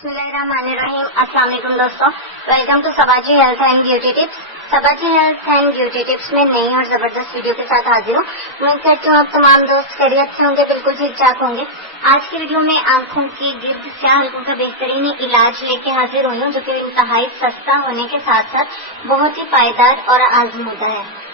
बिस्मिल्लाहिर्रहमानिर्रहीम। अस्सलाम वालेकुम दोस्तों, welcome to Sabaji health and beauty tips. Sabaji health and beauty tips में नई और जबरदस्त वीडियो के साथ हाजिर हूँ। उम्मीद करती हूँ आप तमाम दोस्त खैरियत से होंगे, बिल्कुल ठीक ठाक होंगे। आज की वीडियो में आंखों की गिर्द स्याह हलकों का बेहतरीन इलाज लेके हाजिर हुई हूँ, जो कि इंतहाई सस्ता होने के साथ साथ बहुत ही पायदार और आजमूदा है।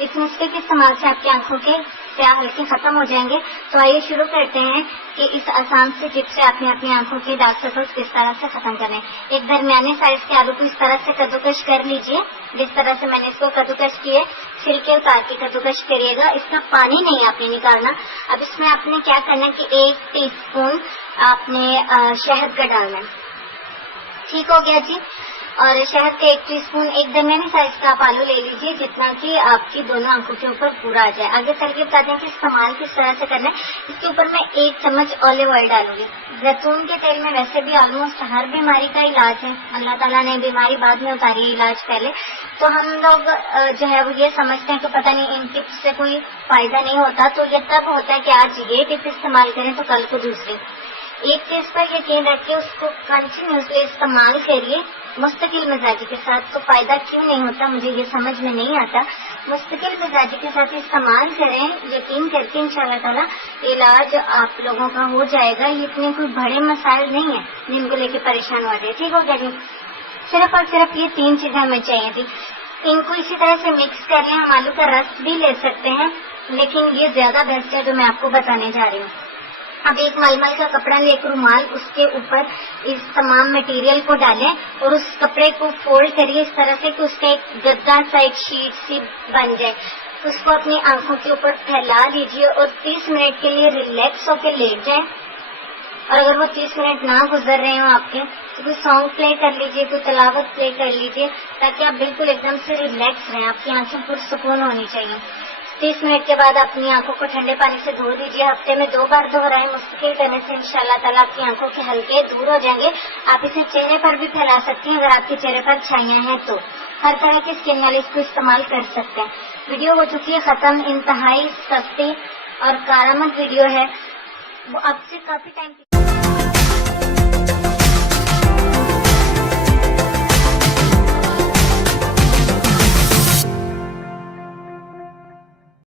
इस नुस्खे के इस्तेमाल से आपकी आंखों के स्याह हल्के खत्म हो जाएंगे। तो आइए शुरू करते हैं कि इस आसान से टिप से आपने अपनी आंखों के डार्क सर्कल्स किस तरह से खत्म करने। एक दरमियाने साइज के आलू को इस तरह से कद्दूकश कर लीजिए, जिस तरह से मैंने इसको कद्दूकश किए। छिलके उतार के कद्दूकश करिएगा, इसका पानी नहीं आपने निकालना। अब इसमें आपने क्या करना है कि 1 टीस्पून आपने शहद का डालना है। ठीक हो गया जी। और शहद का 1 टीस्पून, एक दरमियानी साइज का आप आलू ले लीजिए, जितना कि आपकी दोनों आंखों के ऊपर पूरा आ जाए। आगे चल के बताते हैं कि इस्तेमाल किस तरह से करना है। इसके ऊपर मैं 1 चम्मच ऑलिव ऑयल डालूंगी। जैतून के तेल में वैसे भी ऑलमोस्ट हर बीमारी का इलाज है। अल्लाह ताला ने बीमारी बाद में उतारी है, इलाज पहले। तो हम लोग जो है वो ये समझते हैं कि पता नहीं इन टिप्स से कोई फायदा नहीं होता। तो ये तब होता है कि आज ये टिप इस्तेमाल करें तो कल को दूसरी। एक चीज पर यकीन रखिए, उसको कंटिन्यूसली इस्तेमाल करिए मुस्तकिल मिजाजी के साथ। तो फायदा क्यों नहीं होता मुझे ये समझ में नहीं आता। मुस्तकिल मिजाजी के साथ इस्तेमाल करें, यकीन करके इंशाल्लाह ताला इलाज आप लोगों का हो जाएगा। ये इतने कोई बड़े मसाइल नहीं है जिनको लेके परेशान हो जाए। ठीक हो गया जी। सिर्फ और सिर्फ ये 3 चीजें हमें चाहिए थी। इनको इसी तरह से मिक्स कर लें। हम आलू का रस भी ले सकते हैं, लेकिन ये ज्यादा बेस्ट है जो मैं आपको बताने जा रही हूँ। अब एक मलमल का कपड़ा ले, एक रुमाल, उसके ऊपर इस तमाम मटेरियल को डालें और उस कपड़े को फोल्ड करिए इस तरह से कि उसका एक गद्दा सा एक शीट सी बन जाए। उसको अपनी आंखों के ऊपर फैला लीजिए और 30 मिनट के लिए रिलैक्स होकर लेट जाएं। और अगर वो 30 मिनट ना गुजर रहे हो आपके, तो कोई सॉन्ग प्ले कर लीजिए, कोई तलावत प्ले कर लीजिए, ताकि आप बिल्कुल एकदम से रिलैक्स रहें। आपकी आंखें पुरसुकून होनी चाहिए। 30 मिनट के बाद अपनी आंखों को ठंडे पानी से धो दीजिए। हफ्ते में 2 बार दोहराएं। मुस्तकिल करने से इंशाल्लाह ताला आपकी आंखों के हल्के दूर हो जाएंगे। आप इसे चेहरे पर भी फैला सकती हैं, अगर आपके चेहरे पर छाइयां हैं तो। हर तरह की स्किन वाले इसको इस्तेमाल कर सकते हैं। वीडियो हो चुकी है खत्म। इंतहाई सस्ती और कारामद वीडियो है, वो आपसे काफी टाइम